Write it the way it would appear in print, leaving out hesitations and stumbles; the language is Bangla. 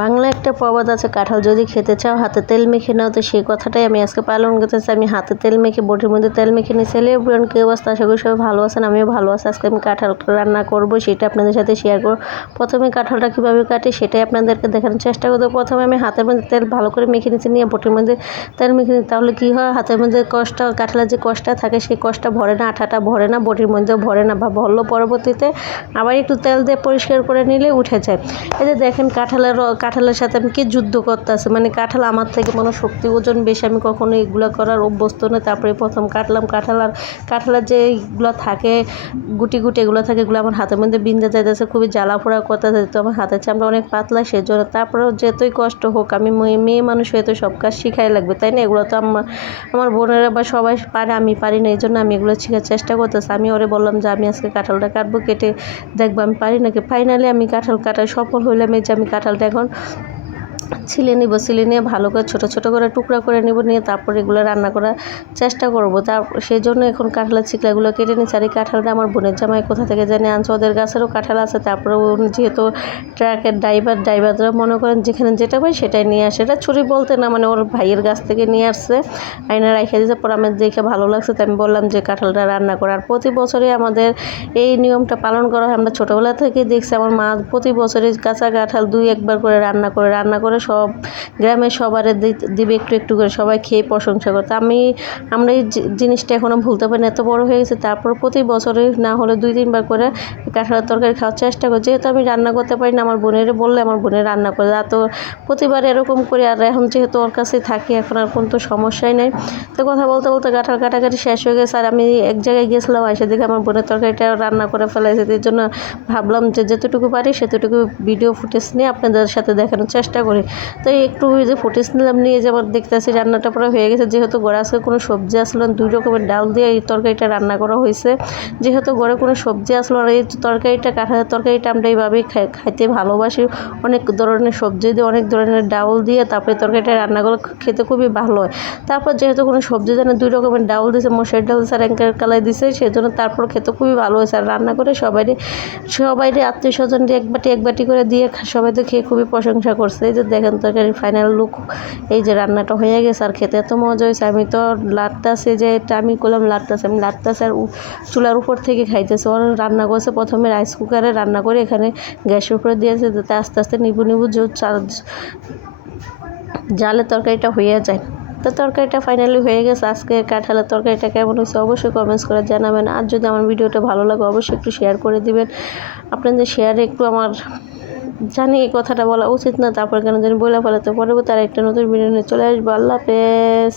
বাংলা একটা প্রবাদ আছে, কাঁঠাল যদি খেতে চাও হাতে তেল মেখে নাও। তো সেই কথাটাই আমি আজকে পালন করতেছি। আমি হাতে তেল মেখে বটির মধ্যে তেল মেখে নিয়ে ছেলে পুরান কী অবস্থা, আশা করি সবাই ভালো আছেন, আমিও ভালো আছি। আজকে আমি কাঁঠাল রান্না করব, সেটা আপনাদের সাথে শেয়ার করব। প্রথমে কাঁঠালটা কীভাবে কাটি সেটাই আপনাদেরকে দেখানোর চেষ্টা করবো। প্রথমে আমি হাতের মধ্যে তেল ভালো করে মেখে নিচ্ছি, নিয়ে বটির মধ্যে তেল মেখে নিই। তাহলে কী হয়, হাতের মধ্যে কষ্টটা, কাঁঠালের যে কষ্টটা থাকে সেই কষ্টটা ভরে না, আঠাটা ভরে না, বটির মধ্যেও ভরে না, বা ভরলো পরবর্তীতে আবার একটু তেল দিয়ে পরিষ্কার করে নিলে উঠে যায়। এই যে দেখেন কাঁঠালের সাথে আমি কি যুদ্ধ করতেছে, মানে কাঁঠাল আমার থেকে মনে শক্তি ওজন বেশি, আমি কখনো এগুলো করার অভ্যস্ত না। তারপরে প্রথম কাটলাম কাঁঠাল, আর কাঁঠালের যে এইগুলো থাকে গুটি গুটি এগুলো থাকে, এগুলো আমার হাতের মধ্যে বিন্দে যাইতেছে, খুবই জ্বালা পোড়া করতে যেত, আমার হাতের চামড়া অনেক পাতলা, সেজন্য। তারপরেও যতই কষ্ট হোক, আমি মেয়ে মানুষ হয়ে তো সব কাজ শিখাই লাগবে, তাই না? এগুলো তো আমার বোনেরা বা সবাই পারে, আমি পারি না, এই জন্য আমি এগুলো শেখার চেষ্টা করতেছি। আমি ওরে বললাম যে আমি আজকে কাঁঠালটা কাটবো, কেটে দেখবো আমি পারি নাকি। ফাইনালি আমি কাঁঠাল কাটায় সফল হইলাম। এই যে আমি কাঁঠালটা এখন ছিলে নিব, ছিলে নিয়ে ভালো করে ছোটো ছোটো করে টুকরা করে নিব, নিয়ে তারপর এগুলো রান্না করার চেষ্টা করব। সেই জন্য এখন কাঁঠালের ছিকলাগুলো কেটে নিচ্ছি। আর এই কাঁঠালটা আমার বোনের জামাই কোথা থেকে জানে আনছে, ওদের গাছেরও কাঁঠাল আছে। তারপরে যেহেতু ট্রাকের ড্রাইভাররা মনে করেন যেখানে যেটা পাই সেটাই নিয়ে আসে। এটা ছুরি বলতে না, মানে ওর ভাইয়ের গাছ থেকে নিয়ে আসছে, আইনা রেখে দিয়েছে। পর আমার দেখে ভালো লাগছে, তাই আমি বললাম যে কাঁঠালটা রান্না করা। আর প্রতি বছরই আমাদের এই নিয়মটা পালন করা হয়, আমরা ছোটোবেলা থেকে দেখছি আমার মা প্রতি বছরই কাঁচা কাঁঠাল 2-1 বার করে রান্না করে সব গ্রামের সবারে দিবে একটু একটু করে, সবাই খেয়ে প্রশংসা করতে। আমরা এই জিনিসটা এখনও ভুলতে পারি না, এত বড় হয়ে গেছে। তারপর প্রতি বছরে না হলে 2-3 বার করে কাঁঠালের তরকারি খাওয়ার চেষ্টা করি। যেহেতু আমি রান্না করতে পারি না, আমার বোনের বললে আমার বোনের রান্না করে, তো প্রতিবার এরকম করি। আর এখন যেহেতু ওর কাছে থাকি, এখন আর কোনো তো সমস্যাই নেই। তো কথা বলতে বলতে কাঁঠাল কাটাকাটি শেষ হয়ে গেছে। আর আমি এক জায়গায় গেছিলাম, এসে দেখে আমার বোনের তরকারিটা রান্না করে ফেলাইছে। এর জন্য ভাবলাম যে যতটুকু পারি সেতটুকু ভিডিও ফুটেজ নিয়ে আপনাদের সাথে দেখানোর চেষ্টা করি। তো একটু যে ফুটেজ নিলাম, নিয়ে যে আবার দেখতেছি রান্নাটা পুরো হয়ে গেছে। যেহেতু ঘরে আজকে কোনো সবজি আসলো না, 2 রকমের ডাল দিয়ে এই তরকারিটা রান্না করা হয়েছে। যেহেতু ঘরে কোনো সবজি আসলো আর এই তরকারিটা, কাঁঠালের তরকারিটা আমরা এইভাবেই খাইতে ভালোবাসি, অনেক ধরনের সবজি দিয়ে, অনেক ধরনের ডাউল দিয়ে তারপরে তরকারিটা রান্না করে খেতে খুবই ভালো হয়। তারপর যেহেতু কোনো সবজি জানে 2 রকমের ডাউল দিয়েছে, মসুর ডাল আর অ্যাঙ্কার কালাই দিয়েছে, সেজন্য তারপর খেতে খুবই ভালো হয়েছে। আর রান্না করে সবাই আত্মীয় স্বজন এক বাটি করে দিয়ে সবাই তো খেয়ে খুবই প্রশংসা করছে। এই যে দেখেন তরকারির ফাইনাল লুক, এই যে রান্নাটা হয়ে গেছে। আর খেতে এত মজা হয়েছে, আমি তো লাটতাছি, যে এটা আমি করলাম লাটতাছি, আমি লাটতাছি আর চুলার উপর থেকে খাইতেছে। ওর রান্না করছে প্রথমে রাইস কুকারে রান্না করে এখানে গ্যাসের উপরে দিয়েছে, যাতে আস্তে আস্তে নিবু জালে তরকারিটা হয়ে যায়। তো তরকারিটা ফাইনালি হয়ে গেছে। আজকে কাঁঠালের তরকারিটা কেমন হয়েছে অবশ্যই কমেন্টস করে জানাবেন। আর যদি আমার ভিডিওটা ভালো লাগে অবশ্যই একটু শেয়ার করে দিবেন। আপনাদের শেয়ারে একটু আমার জানি এই কথাটা বলা উচিত না, তারপর কেন জানি বলে ফেলে। তো পরবর্তী আর একটা নতুন ভিডিও নিয়ে চলে আসবো। আল্লাহ হাফেজ।